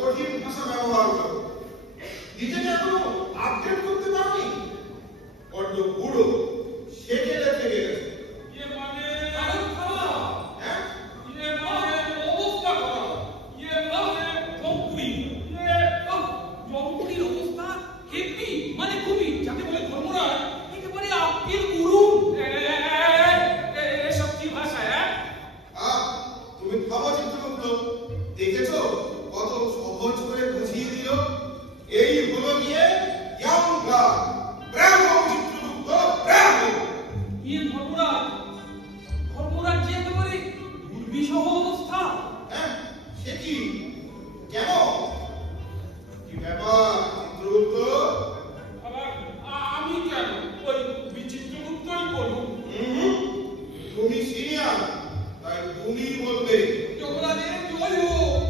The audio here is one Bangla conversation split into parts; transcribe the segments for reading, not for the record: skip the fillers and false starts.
কঠিন ভাষা ব্যবহার করো। নিজেকে এখনো আপডেট করতে পারোনি, বড্ড বুড়ো সেকে রেখে গেছে। দেখেছো কত সহজ করে বুঝিয়ে দিল। এই হলো গিয়ে young blood, Bravo Chitragupta, Bravo. Dharmaraj যে একেবারে দুর্বিষহ অবস্থা। হ্যাঁ, সে কি? কেন? কি ব্যাপার চিত্রগুপ্ত? আমি কেন? ওই বিচিত্রগুপ্তই বলুন। তুমি সিনিয়র, তাই তুমি বলবে। যমরাজের জয় হোক।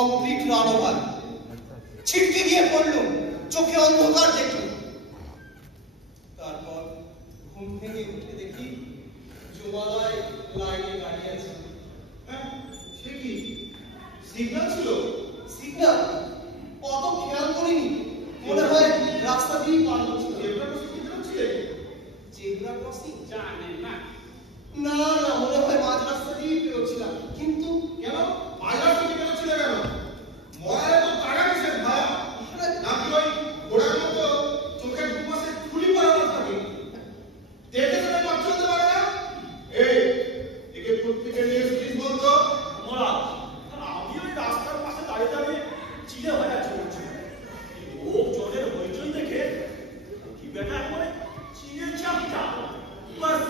Complete run over. ছিটকে গিয়ে পড়লুম, চোখে অন্ধকার দেখলুম। তারপর ঘুম ভেঙে উঠে দেখি জমালয় লাইনে দাঁড়িয়ে আছে। হ্যাঁ, সে কি সিগন্যাল ছিল? সিগন্যাল অত খেয়াল করিনি, মনে হয় রাস্তা দিয়ে পার হচ্ছিল। জেব্রা ক্রসিং কি বেরোচ্ছিলে? Zebra crossing? জানেন না। না না, মনে হয় মাঝ রাস্তা দিয়ে বেরোচ্ছিলাম। কিন্তু কেন বাজার থেকে বেরোচ্ছিলে কেন? মরারে তো টাকা কিসের ভায়া? নাকি ওই ঘোড়ার মতো চোখের দুপাশে খুলি পরানো থাকে? দেখে শুনে পথ চলতে পারে না? এই, একে প্রত্যেকে নিয়ে প্লিজ বলতো। মহারাজ, আমি ওই রাস্তার পাশে দাঁড়িয়ে দাঁড়িয়ে চিড়ে ভাজা চলছে। লোকজনের হইচই দেখে কি বেটা করে চিড়ে চাপটা বাস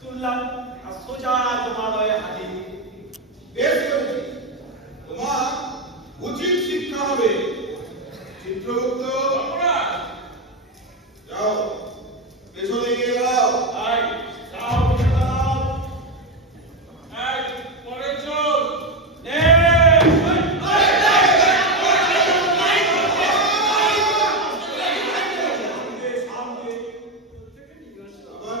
তুললাম আর সোজা জমালয়ে হাজির। বেশ করেছি। তোমার উচিত শিক্ষা হবে। চিত্রগুপ্ত, যাও পেছনে গিয়ে দাও। আই যাও যাও এই, পরে চল। নে সামনে আবার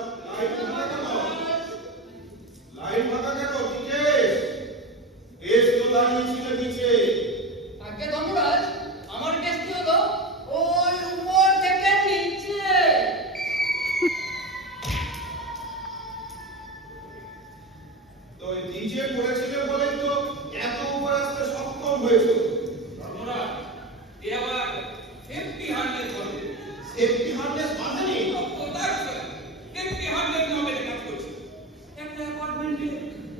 লাইন ভাঙা কেন? জিজ্ঞেস। বেশ তো দাঁড়িয়ে ছিল নিচে। আগে ধর্মরাজ, আমার কেসটি হলো ওই উপর থেকে নিচে। তো ওই নিচে পড়েছিল বলেই তো এত উপরে আসতে সক্ষম হয়েছে। ধর্মরাজ, এ আবার 50-100 করবে। সেফটি হার্নেস বাঁধেনি? কোথায় স্যার? 50-100 নবেলে কাজ করছে। একটা অ্যাপার্টমেন্টে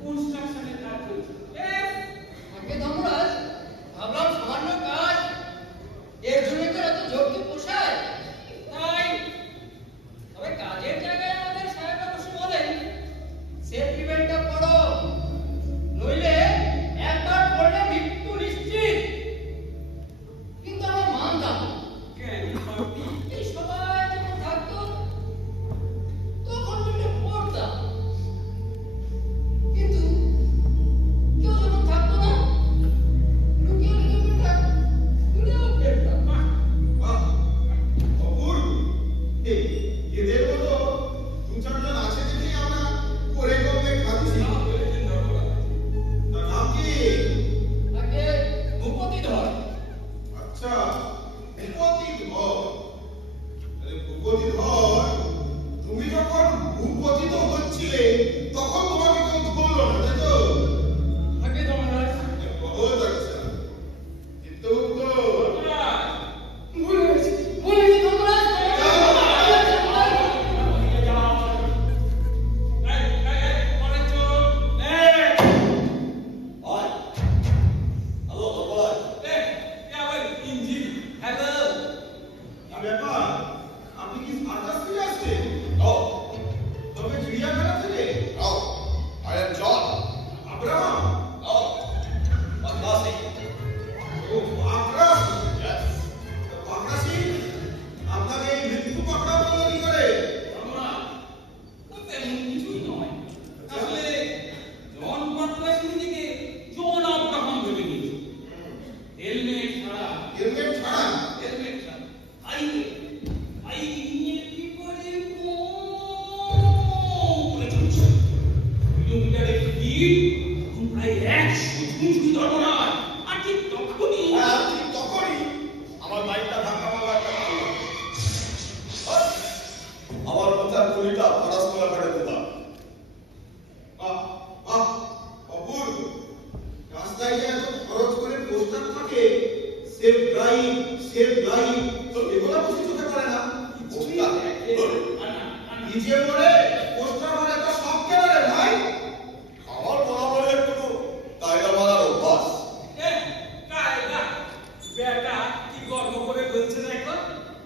কনস্ট্রাকশনের কাজ চলছে। আগে ধর্মরাজ, ভাবলাম সামান্য কাজ, এর জন্য তো এত জোর কি পোষায়? তাই তবে কাজের জায়গায় আমাদের সাহেব অবশ্য বলেন সেফটি বেল্টটা পরো, নইলে একবার পড়লে মৃত্যু নিশ্চিত। কিন্তু আমরা মানতাম না। কেন সত্যি? এই সবাই যখন থাকতো তখন বেল্টে পড়তাম, কিন্তু কেউ যখন থাকতো না লুকিয়ে লুকিয়ে বেল্টটা খুলেও ফেলতাম। বাহ, অপূর্ব। এই, এদের মতো দু চারজন আছে দেখেই আমরা করে কমে খাচ্ছি। নাম বলেছেন ধর্মরাজ। তার নাম কি? আগে ভূপতি ধর। আচ্ছা, ভূপতি ধর। আরে ভূপতি ধর, তুমি যখন ভূপতিত হচ্ছিলে তখন তোমাকে কেউ ধরলো না, তাই তো? আগে ধর্মরাজ, বহুত আচ্ছা। চিত্রগুপ্ত, ধর্মরাজ, ভুলে গেছি ধর্মরাজ। পরে চল। আয় হ্যালো বাবা আবার ইঞ্জিন। হ্যালো। কি ব্যাপার? আপনি কি সার্কাস থেকে আসছেন? ও তবে চিড়িয়াখানা থেকে? Oh I am John Abraham? ও বাতাসি ও, আব্রাহাম। ইয়েস বাকাসি, আপনাকে এই মৃত্যু পাকড়া বললো কি করে? ধর্মরাজ, ও তেমন কিছুই নয়। আসলে জন পাটলা নিজেকে জন আব্রাহাম ভেবে নিয়েছে। হেলমেট ছাড়া, হেলমেট ছাড়া? হেলমেট ছাড়া হাইওয়ে নিয়ে কি করে বলে চলছে। কিলোমিটারের স্পিড প্রায় 100 ছুঁই ধর্মরাজ। আর ঠিক তখনই হ্যাঁ ঠিক তখনই আমার বাইকটা ধাক্কা মারলো একটা কালো। আমার মাথার গুলিটা পরস্পর করে দিলাম। বাহ, বাহ, অপূর্ব। রাস্তায় যে এত খরচ করে পোস্টার থাকে, সেফ ড্রাইভ, সেফ ড্রাইভ, তো এগুলো বুঝি চোখে পড়ে না? পোস্টার? নিচে পড়ে পোস্টার মারে তো সব কেন রে ভাই? আমার বরাবর একটু কায়দা মারার অভ্যাস। কায়দা বেটা কি গর্ব করে বলছে দেখো।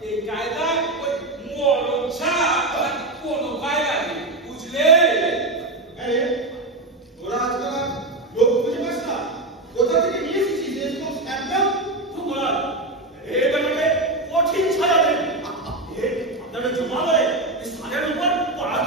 এই কায়দা ওই মরণ ছাড়া আর কোনো কায়দা নেই, বুঝলে? আরে, তোরা আজকাল আর লোক খুঁজে পাস না? কোথা থেকে নিয়ে এসেছিস এসব স্যাম্পল? তোমরা এই বেটাকে কঠিন ছাড়া দেন। আপনারা জমালে এই সারের উপর পড়া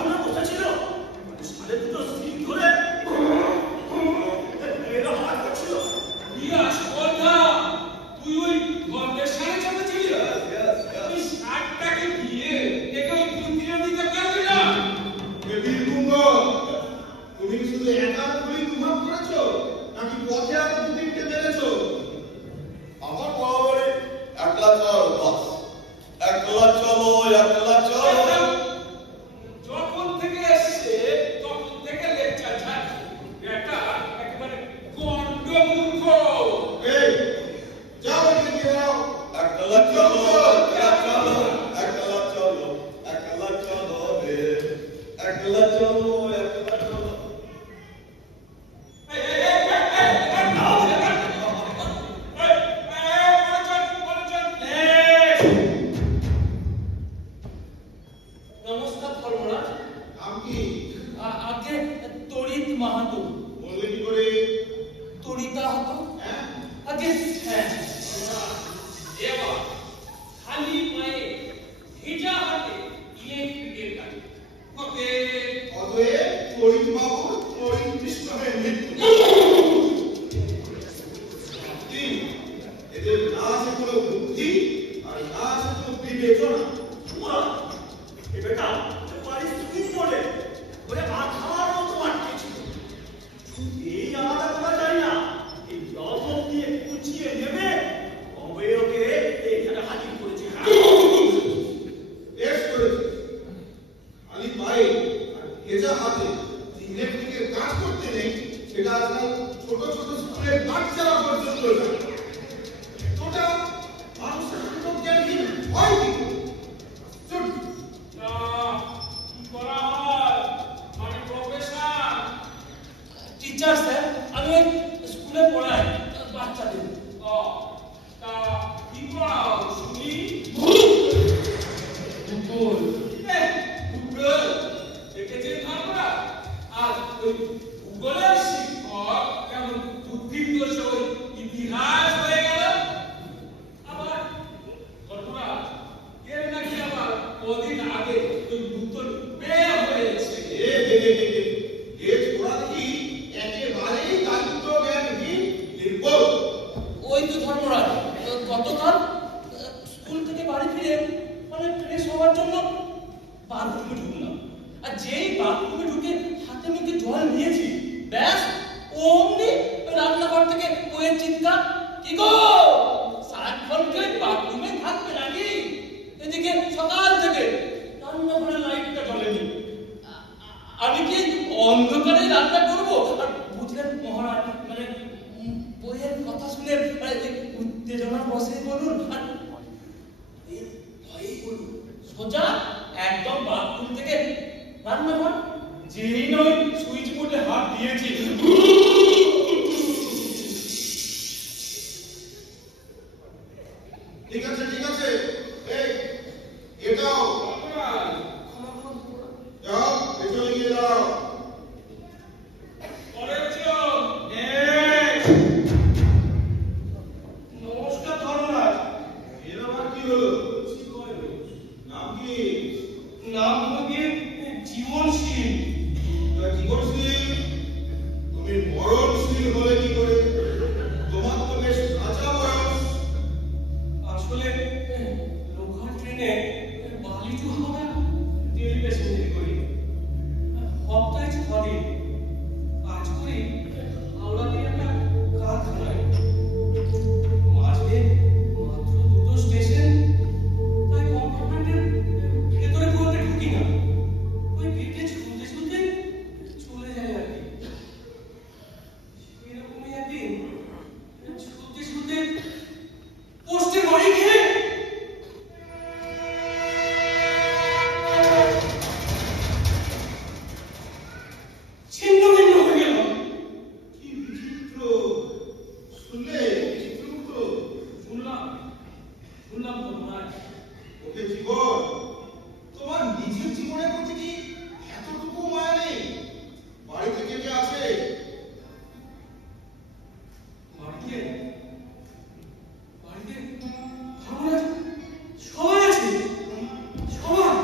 আগে তড়িৎ মাহাতো। বললে কি করে? তড়িতা হতো। হ্যাঁ আগে হ্যাঁ এবার খালি পায়ে ভিজা হাতে ইলেকট্রিকের কাছে অতএব তড়িৎ বাবুর তড়িৎ সিস্টেমের মৃত্যু। এদের না আছে কোনো বুদ্ধি আর না আছে কোনো বিবেচনা। ওরা এ বেটা পরিস্থিতি বলে ওরে মাথার মতো আটকেছিল। এই আলাদা করা যায় না, এই লবণ দিয়ে কুচিয়ে নেবে তবে ওকে এখানে হাজির করেছে। বেশ করেছে। খালি পায়ে আর ভেজা হাতে ইলেকট্রিকের কাজ করতে নেই, সেটা আজকাল ছোট ছোট স্কুলের বাচ্চারা পর্যন্ত জানে। ওটা মানুষের সুযোগ জ্ঞানহীন হয় কি করে? চল। কি করা হয় মানে প্রফেসর টিচার স্যার আমি ওই স্কুলে পড়াই বাচ্চাদের। তা কি পড়াও শুনি? ভূগোল। ভূগোল দেখেছেন আমরা? আর ওই ভূগোলের শিক্ষক কেমন বুদ্ধির দোষে ওই ইতিহাস হয়ে গেল। আবার ঘটনা এর নাকি আবার কদিন আগে ওই নতুন বের হয়েছে। এ ছোড়া দেখি একেবারেই দায়িত্ব জ্ঞানহীন, নির্বোধ। ওই তো ধর্মরাজ গতকাল স্কুল থেকে বাড়ি ফিরে মানে ফ্রেশ হওয়ার জন্য বাথরুমে ঢুকলাম, আর যেই বাথরুমে ঢুকে হাতে মুখে জল নিয়েছি ব্যাস অমনি রান্নাঘর থেকে বইয়ের চিৎকার, কি গো সারাক্ষণ কেউ বাথরুমে থাকবে নাকি? এদিকে সকাল থেকে রান্নাঘরের লাইটটা জ্বলেনি, আমি কি অন্ধকারে রান্না করবো? আর বুঝলেন মহারাজ মানে বইয়ের কথা শুনে উত্তেজনার বসে বলুন আর ভয়েই বলুন সোজা একদম বাথরুম থেকে রান্নাঘর, যেই নয় সুইচ বোর্ডে হাত দিয়েছি ঠিক আছে ঠিক আছে, এই এটাও যাও পেছনে গিয়ে দাঁড়াও। নমস্কার ধর্মরাজ। এর আবার কি হলো? নাম কি? নাম হলো গিয়ে জীবনশীল। তা জীবনশীল, তুমি মরণশীল হলে কি করে? তোমার তো বেশ কাঁচা বয়স। আসলে লোকাল ট্রেনে বালি টু হাওড়া ডেলি প্যাসেঞ্জারি করি, সপ্তাহে 6 দিন কাজ করি হাওড়াতে একটা কারখানায়। মাঝে মাত্র 2টো স্টেশন, তাই কম্পার্টমেন্টের ভেতরে কোনোতে ঢুকি না, ওই গেটে ঝুলতে ঝুলতে চলে যায় আর কি। এরকমই একদিন ঝুলতে ঝুলতে পোস্টে বাড়ি গিয়ে ছিন্ন ভিন্ন হয়ে গেল। কি বিচিত্র! শুনলে বিচিত্র? শুনলাম ধর্মরাজ। ওকে জীবন, তোমার নিজের জীবনের প্রতি কি এতটুকু মায়া নেই? বাড়িতে কে কে আছে? বাড়িতে ধর্মরাজ সবাই আছে, সবাই।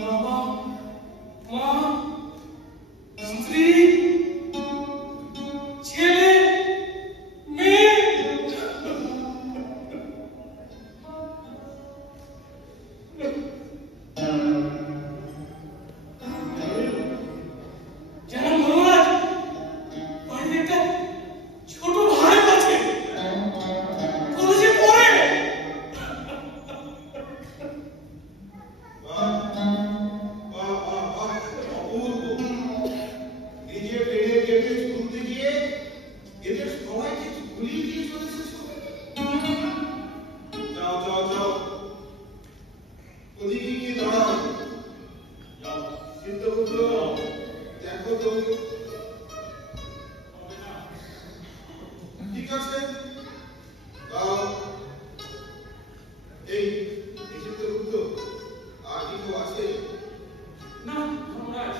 বাবা মা স্ত্রী ছেলে মেয়ে। জানেন ধর্মরাজ, বাড়িতে একটা ছোট ভাই আছে, কলেজে পড়ে। বাহ, বাহ, বাহ, বাহ, অপূর্ব। নিজের ট্রেনের গেটে ঝুলতে গিয়ে এদের সবাইকে ঝুলিয়ে দিয়ে চলে এসেছো। যাও যাও যাও, ওদিকে গিয়ে দাঁড়াও। যাও, চিন্তাপুত্র, দেখো তো। ঠিক আছে, দাও। এই চিন্তাপুত্র, আর কি কেউ আছে? না ধর্মরাজ,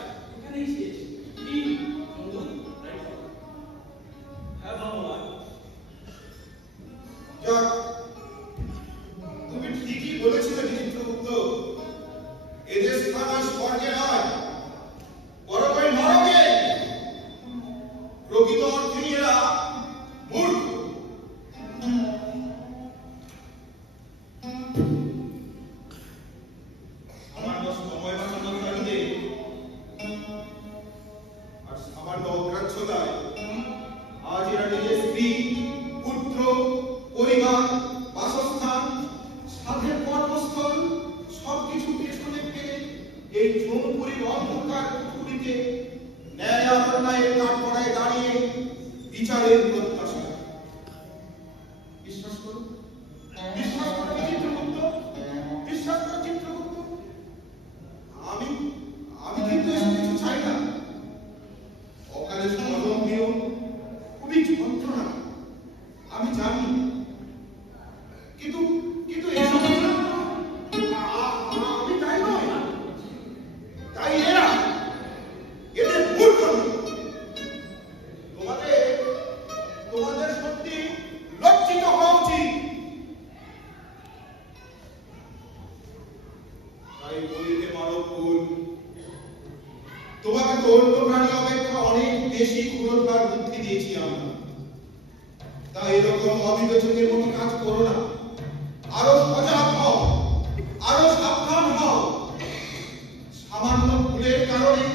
সামান্য অগ্রাহ্যতায় আজ এরা নিজের স্ত্রী, পুত্র, পরিবার, বাসস্থান, সাধের কর্মস্থল সবকিছু পেছনে ফেলে এই চৌমুখীর অন্ধকার পুকুরিতে ন্যায় আর অন্যায়ের কাঠগড়ায় দাঁড়িয়ে বিচারের প্রত্যাশা। বিশ্বাস করো, বিশ্বাস করো চিত্রগুপ্ত, বিশ্বাস করো চিত্রগুপ্ত, আমি কিন্তু এসব কিছু চাই না। অকালে স্মরণীয় খুবই যন্ত্রণা আমি জানি, কিন্তু এসব আমি চাই নয়। তাই এদের মূর্খ তোমাদের সত্যি লজ্জিত হওয়া উচিত। তাই বলিতে পারো ফুল, তোমাকে তো অন্য প্রাণী অপেক্ষা অনেক বেশি ক্ষুরধার বুদ্ধি দিয়েছি আমরা। তাই এরকম অবিবেচকের মতো কাজ করো না, আরো সজাগ হও, আরো সাবধান হও। সামান্য ভুলের কারণে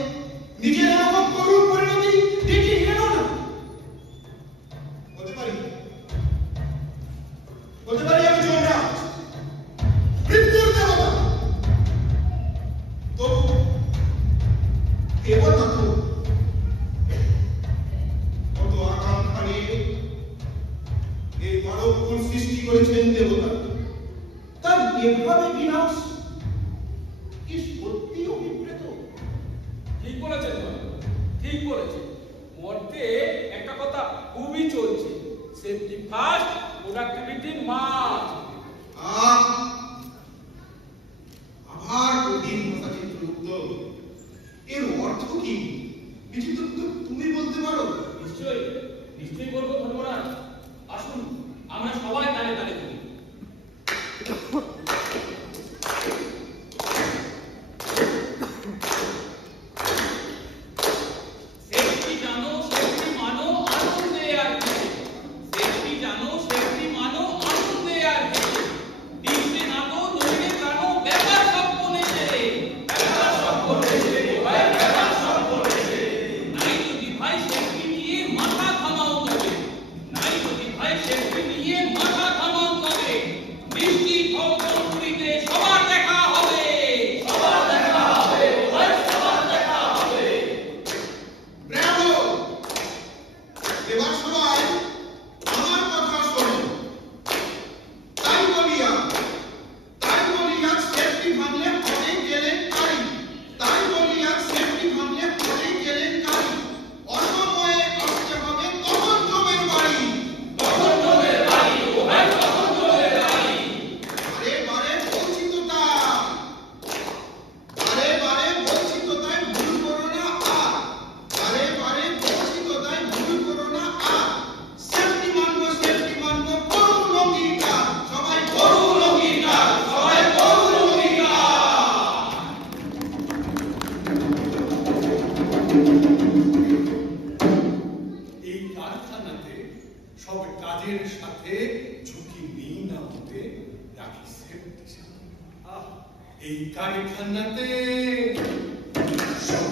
নিজের এরকম করুণ পরিণতি ডেকে এনো না। হতে পারি আমি যমরাজ, মৃত্যুর দেবতা, তবু দেবতা তো কত আকাঙ্ক্ষা নিয়ে এই মানবকুল সৃষ্টি করেছেন দেবতা, তার এভাবে বিনাশ কি সত্যি অভিপ্রেত? ঠিক বলেছেন, ঠিক বলেছেন। মর্তে একটা কথা খুবই চলছে, সেফটি ফার্স্ট, প্রোডাক্টিভিটি মাস্ট। আবার কঠিন ভাষা চিত্রগুপ্ত, এর অর্থ কি? বিচিত্রগুপ্ত তুমি বলতে পারো? নিশ্চয়ই বলবো ধর্মরাজ। আসুন আমরা সবাই তালে তালে করি। এই কারখানাতে সব